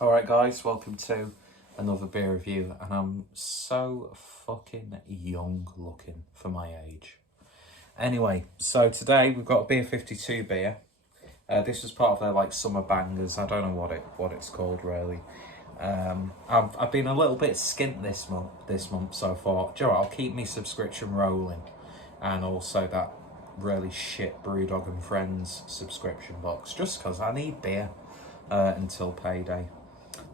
Alright guys, welcome to another beer review, and I'm so fucking young looking for my age. Anyway, so today we've got a Beer 52 beer. This was part of their like summer bangers. I don't know what it's called really. I've been a little bit skint this month, so I thought, do you know what, I'll keep my subscription rolling, and also that really shit Brewdog and Friends subscription box, just because I need beer until payday.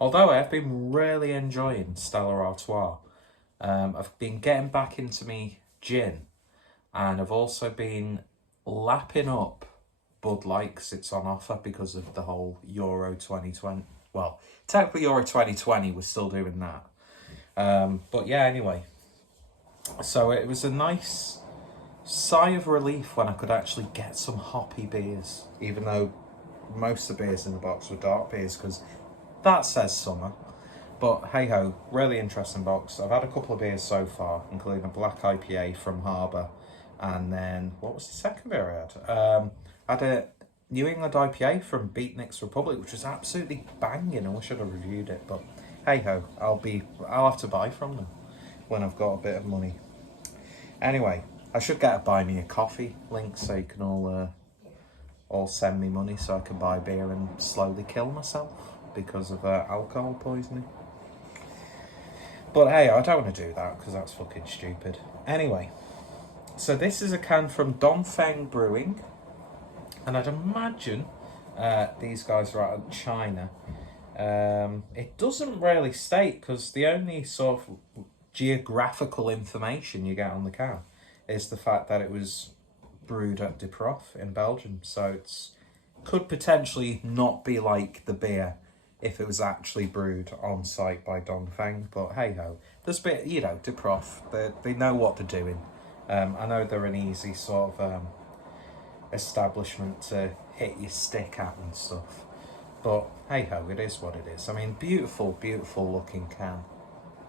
Although I have been really enjoying Stella Artois. I've been getting back into me gin, and I've also been lapping up Bud Light because it's on offer because of the whole Euro 2020. Well, technically Euro 2020, we're still doing that. But yeah, anyway. So it was a nice sigh of relief when I could actually get some hoppy beers, even though most of the beers in the box were dark beers, because that says summer. But hey ho, really interesting box. I've had a couple of beers so far, including a black IPA from Harbour, and then what was the second beer I had a New England IPA from Beatnik's Republic, which was absolutely banging. I wish I'd have reviewed it, but hey ho, I'll have to buy from them when I've got a bit of money. Anyway, I should get a buy me a coffee link so you can all send me money so I can buy beer and slowly kill myself because of alcohol poisoning. But hey, I don't want to do that because that's fucking stupid. Anyway, so this is a can from Dongfeng Brewing, and I'd imagine these guys are out of China. It doesn't really state, because the only sort of geographical information you get on the can is the fact that it was brewed at De Prof in Belgium, so it's could potentially not be like the beer if it was actually brewed on site by Dongfeng. But hey ho, there's a bit, you know, De Prof, they know what they're doing. I know they're an easy sort of establishment to hit your stick at and stuff, but hey ho, it is what it is. I mean, beautiful looking can,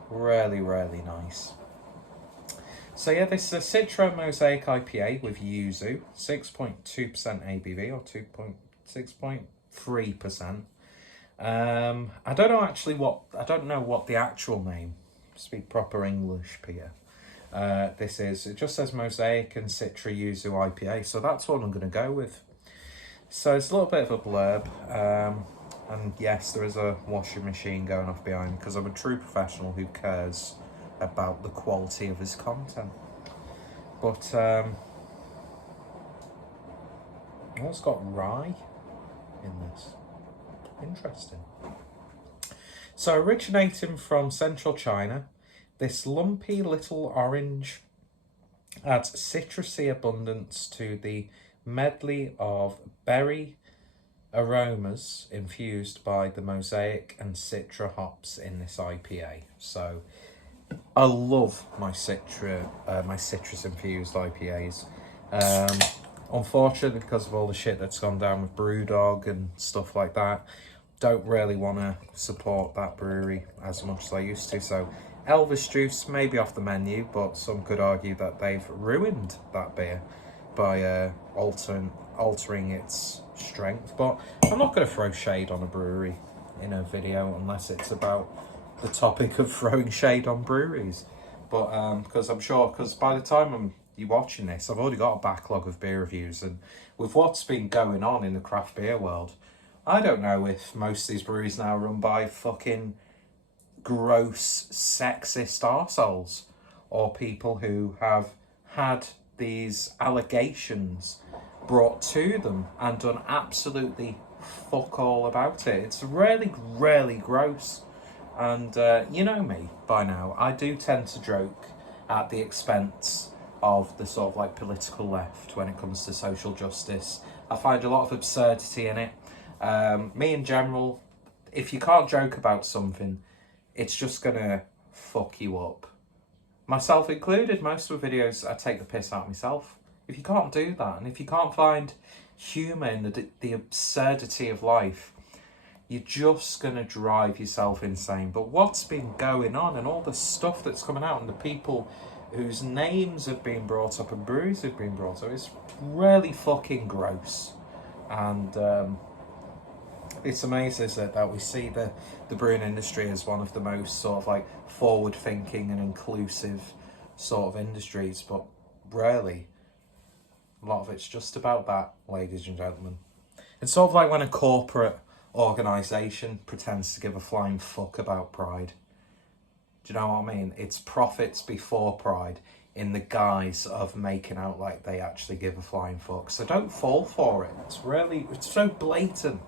really nice. So yeah, this is a Citra Mosaic IPA with Yuzu, 6.2% ABV or 6.3%. I don't know what the actual name, speak proper English, Peter. This is, it just says Mosaic and Citra Yuzu IPA, so that's what I'm going to go with. So it's a little bit of a blurb, and yes, there is a washing machine going off behind because I'm a true professional who cares about the quality of his content. But it's got rye in this. Interesting. So originating from central China, this lumpy little orange adds citrusy abundance to the medley of berry aromas infused by the Mosaic and Citra hops in this IPA. So I love my citrus infused IPAs. Unfortunately, because of all the shit that's gone down with Brewdog and stuff like that, don't really want to support that brewery as much as I used to. So Elvis Juice may be off the menu, but some could argue that they've ruined that beer by altering its strength. But I'm not going to throw shade on a brewery in a video unless it's about the topic of throwing shade on breweries. But because I'm sure, because by the time you're watching this, I've already got a backlog of beer reviews, and with what's been going on in the craft beer world, I don't know if most of these breweries now are run by fucking gross sexist arseholes, or people who have had these allegations brought to them and done absolutely fuck all about it. It's really gross. And you know me by now, I do tend to joke at the expense of the sort of like political left when it comes to social justice. I find a lot of absurdity in it. Me in general, if you can't joke about something, it's just gonna fuck you up. Myself included, most of the videos I take the piss out of myself. If you can't do that, and if you can't find humour in the absurdity of life, you're just going to drive yourself insane. But what's been going on and all the stuff that's coming out and the people whose names have been brought up and breweries have been brought up, it's really fucking gross. And It's amazing, isn't it, that we see the brewing industry as one of the most sort of like forward-thinking and inclusive sort of industries, but really, a lot of it's just about that, ladies and gentlemen. It's sort of like when a corporate organisation pretends to give a flying fuck about pride. Do you know what I mean? It's profits before pride in the guise of making out like they actually give a flying fuck. So don't fall for it. It's so blatant.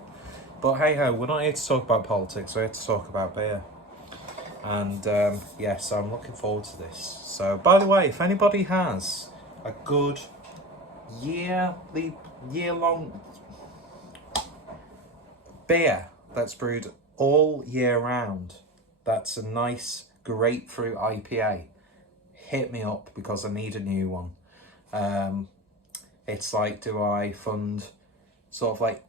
But hey ho, we're not here to talk about politics, we're here to talk about beer. And yeah, so I'm looking forward to this. So by the way, if anybody has a good year-long beer that's brewed all year round, that's a nice grapefruit IPA, hit me up because I need a new one. It's like, do I fund sort of like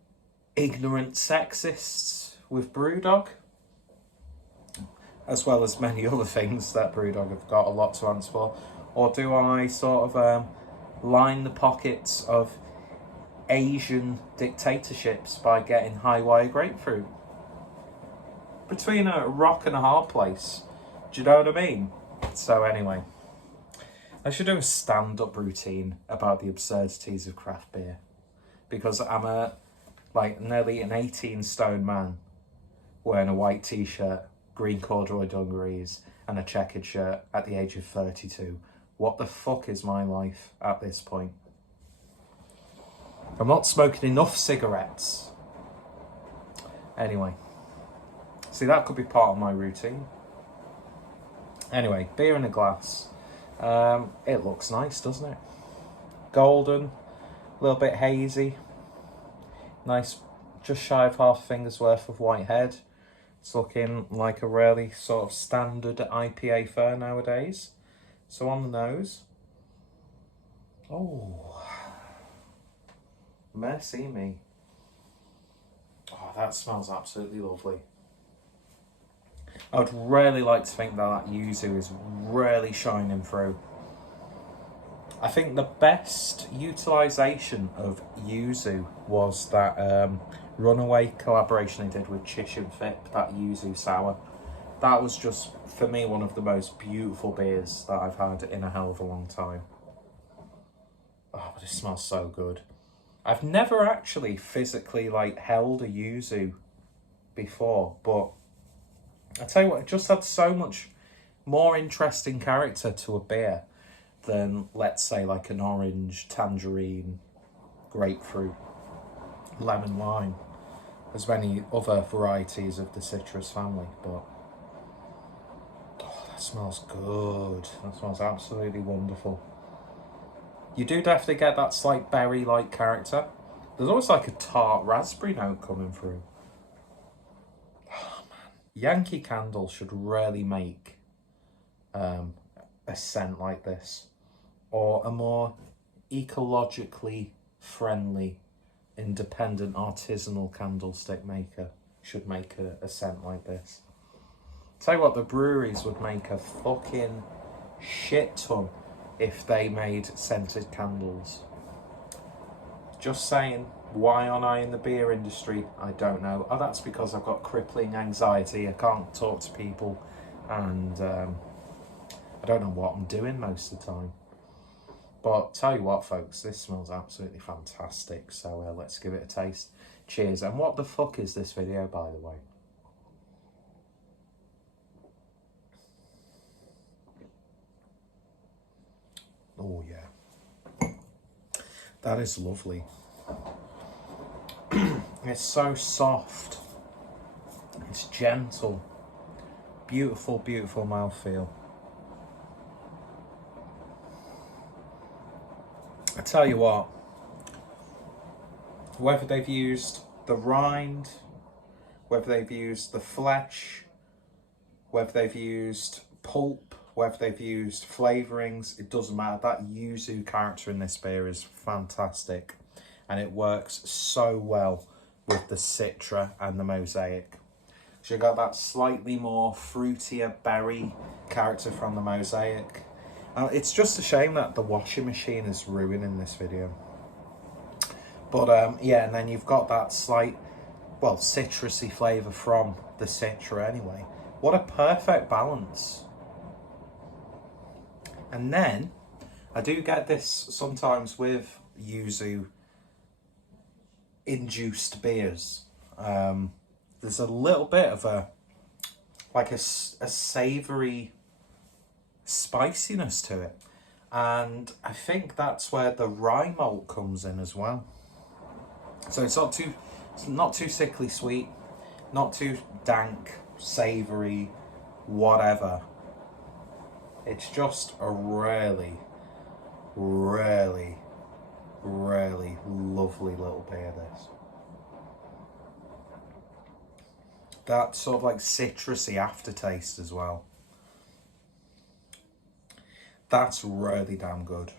ignorant sexists with Brewdog, as well as many other things that Brewdog have got a lot to answer for, or do I sort of line the pockets of Asian dictatorships by getting high wire grapefruit? Between a rock and a hard place, do you know what I mean? So anyway, I should do a stand-up routine about the absurdities of craft beer, because I'm nearly an 18 stone man wearing a white t-shirt, green corduroy dungarees and a checkered shirt at the age of 32. What the fuck is my life at this point? I'm not smoking enough cigarettes. Anyway, see, that could be part of my routine. Anyway, beer in a glass. It looks nice, doesn't it? Golden, a little bit hazy. Nice, just shy of half a finger's worth of white head. It's looking like a really sort of standard IPA fare nowadays. So on the nose. Oh, mercy me. Oh, that smells absolutely lovely. I would really like to think that Yuzu is really shining through. I think the best utilisation of Yuzu was that Runaway collaboration they did with Chish and Fip, that Yuzu sour. That was just, for me, one of the most beautiful beers that I've had in a hell of a long time. Oh, but it smells so good. I've never actually physically held a Yuzu before, but I tell you what, it just had so much more interesting character to a beer than, let's say, like an orange, tangerine, grapefruit, lemon, lime. There's many other varieties of the citrus family, but oh, that smells good. That smells absolutely wonderful. You do definitely get that slight berry-like character. There's always like a tart raspberry note coming through. Yankee Candle should really make a scent like this, or a more ecologically friendly, independent artisanal candlestick maker should make a scent like this. Tell you what, the breweries would make a fucking shit ton if they made scented candles. Just saying. Why aren't I in the beer industry? I don't know. Oh, that's because I've got crippling anxiety. I can't talk to people, and I don't know what I'm doing most of the time. But tell you what, folks, this smells absolutely fantastic. So let's give it a taste. Cheers. And what the fuck is this video, by the way? Oh yeah, that is lovely. It's so soft, it's gentle, beautiful, beautiful mouthfeel. I tell you what, whether they've used the rind, whether they've used the flesh, whether they've used pulp, whether they've used flavourings, it doesn't matter. That Yuzu character in this beer is fantastic, and it works so well with the Citra and the Mosaic. So you got that slightly more fruitier berry character from the Mosaic. It's just a shame that the washing machine is ruining this video. But yeah, and then you've got that slight well, citrusy flavour from the Citra anyway. What a perfect balance. And then I do get this sometimes with Yuzu induced beers. There's a little bit of a savoury spiciness to it, and I think that's where the rye malt comes in as well. So it's not too sickly sweet, not too dank, savoury, whatever. It's just a really, really, really lovely little beer, this. That sort of like citrusy aftertaste as well. That's really damn good.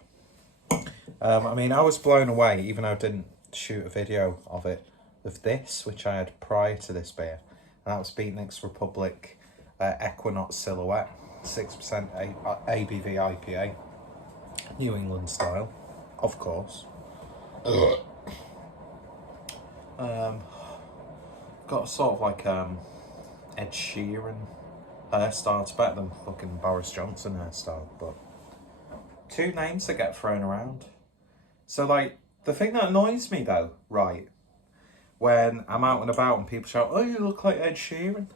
I mean, I was blown away, even though I didn't shoot a video of it, of this, which I had prior to this beer. And that was Beatnik's Republic Equinox Silhouette, 6% ABV IPA, New England style, of course. Got sort of like Ed Sheeran hairstyle. It's better than fucking Boris Johnson hairstyle, but two names that get thrown around. So like, the thing that annoys me though, right, when I'm out and about and people shout, "Oh, you look like Ed Sheeran."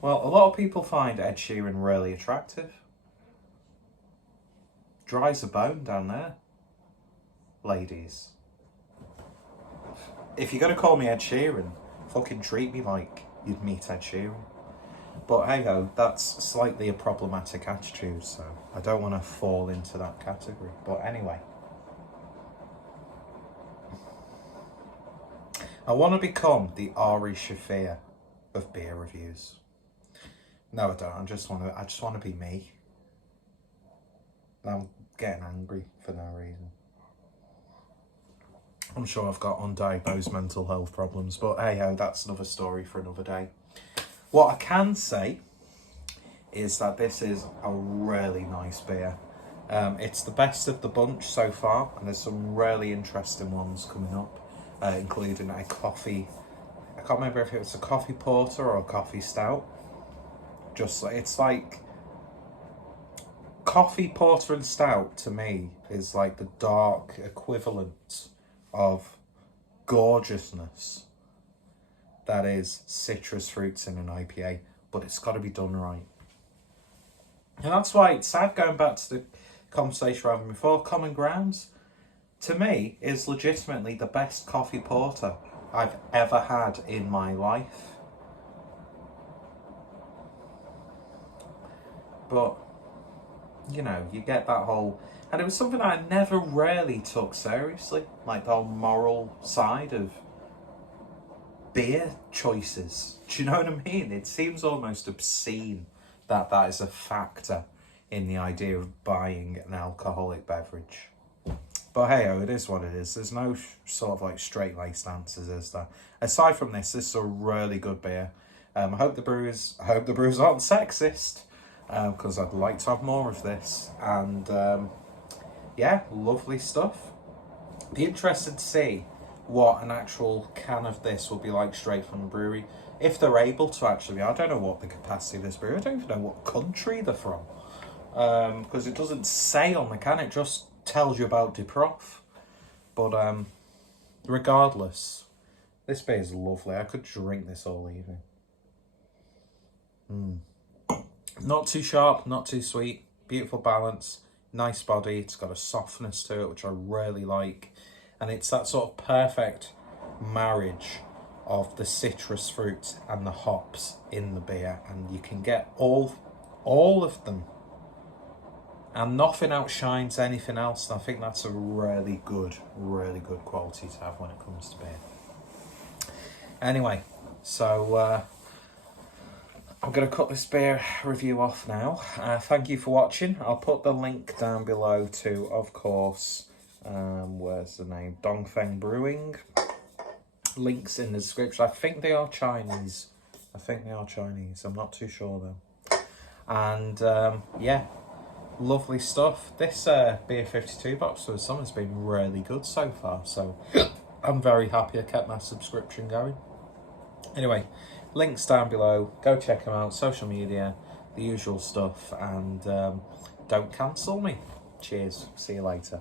Well, a lot of people find Ed Sheeran really attractive. Dry as a bone down there, ladies. If you're gonna call me Ed Sheeran, fucking treat me like you'd meet Ed Sheeran. But hey ho, that's slightly a problematic attitude, so I don't want to fall into that category. But anyway, I want to become the Ari Shafir of beer reviews. No, I don't. I just want to be me. I'm getting angry for no reason. I'm sure I've got undiagnosed mental health problems, but hey ho, that's another story for another day. What I can say is that this is a really nice beer. It's the best of the bunch so far, and there's some really interesting ones coming up, including a coffee. I can't remember if it was a coffee porter or a coffee stout. It's like coffee porter and stout to me is like the dark equivalent of gorgeousness that is citrus fruits in an IPA, but it's got to be done right. And that's why it's sad, going back to the conversation we're having before, Common Grounds, to me, is legitimately the best coffee porter I've ever had in my life. But, you know, you get that whole... And it was something I never really took seriously, like the whole moral side of beer choices. Do you know what I mean? It seems almost obscene that that is a factor in the idea of buying an alcoholic beverage. But hey, it is what it is. There's no sort of like straight-laced answers, is there? Aside from this is a really good beer. I hope the brewers aren't sexist, because I'd like to have more of this. And yeah, lovely stuff. Be interested to see what an actual can of this will be like straight from the brewery, if they're able to actually. I don't know what the capacity of this brewery. I don't even know what country they're from, because it doesn't say on the can. It just tells you about Deprof. But regardless, this beer is lovely. I could drink this all evening. Not too sharp, not too sweet. Beautiful balance. Nice body. It's got a softness to it, which I really like. And it's that sort of perfect marriage of the citrus fruits and the hops in the beer. And you can get all of them. And nothing outshines anything else. And I think that's a really good quality to have when it comes to beer. Anyway, so I'm going to cut this beer review off now. Thank you for watching. I'll put the link down below to, of course, where's the name? Dongfeng Brewing. Links in the description. I think they are Chinese. I'm not too sure though. And yeah, lovely stuff. This Beer 52 box for the summer has been really good so far. So I'm very happy I kept my subscription going. Anyway, links down below. Go check them out. Social media, the usual stuff, and don't cancel me. Cheers. See you later.